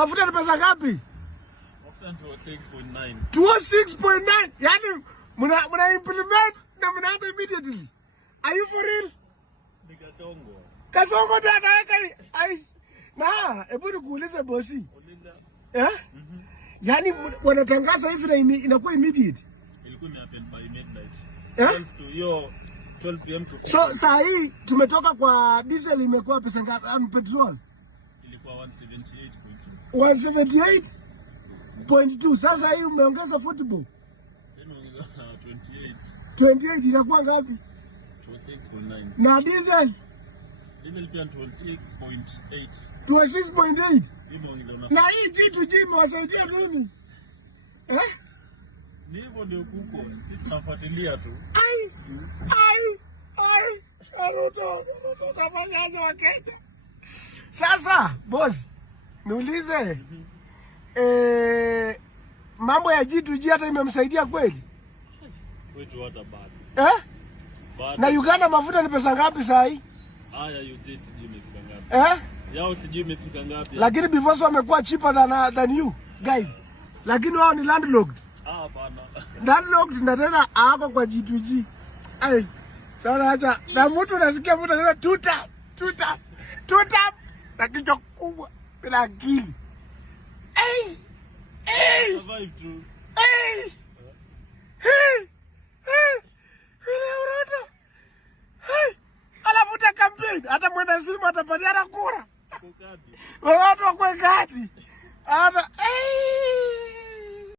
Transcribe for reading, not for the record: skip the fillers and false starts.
mafuta ni pesa ngapi? Mafuta ni 206.9. 206.9. Yaani mna implement na mnaanza immediately. Are you for real? Ni Kasongo. Kasongo ndio anaweka ai. Na, hebu nikuulize bosi. Yaani wanatangaza hivi na inakuwa immediate. Ilikuwa imehappen by midnight. 12 PM to 4. So saa hii tumetoka kwa diesel imekuwa pesa ngapi? Petrol Ilikuwa 178.2. 178.2. Sasa hii umeongeza football. 28 inakuwa ngapi? 26.9. Na diesel Pia 26.8. 26.8. Na hii G2G imewasaidia nini? Ni hivyo ndio kuko. Sisi tunafuatilia tu. Ruto tafanyaje Wakenya? Sasa boss, niulize mambo ya G2G hata imemsaidia kweli? Wetu hata bado. Na Uganda mafuta ni pesa ngapi saa hii? Haya UJ sijui imefika ngapi. Yao sijui imefika ngapi. Lakini before wamekuwa cheaper than you guys. Lakini wao ni landlocked. Hapana. Landlocked na tena hako kwa G2G. Ai. Sasa acha na mtu unasikia mtu anasema tuta na kichwa kubwa bila akili. Survive tu. Alafuta campaign hata mwenda simu atapatiana kura. Kwa kadi. Watu wa kwa kadi. Hata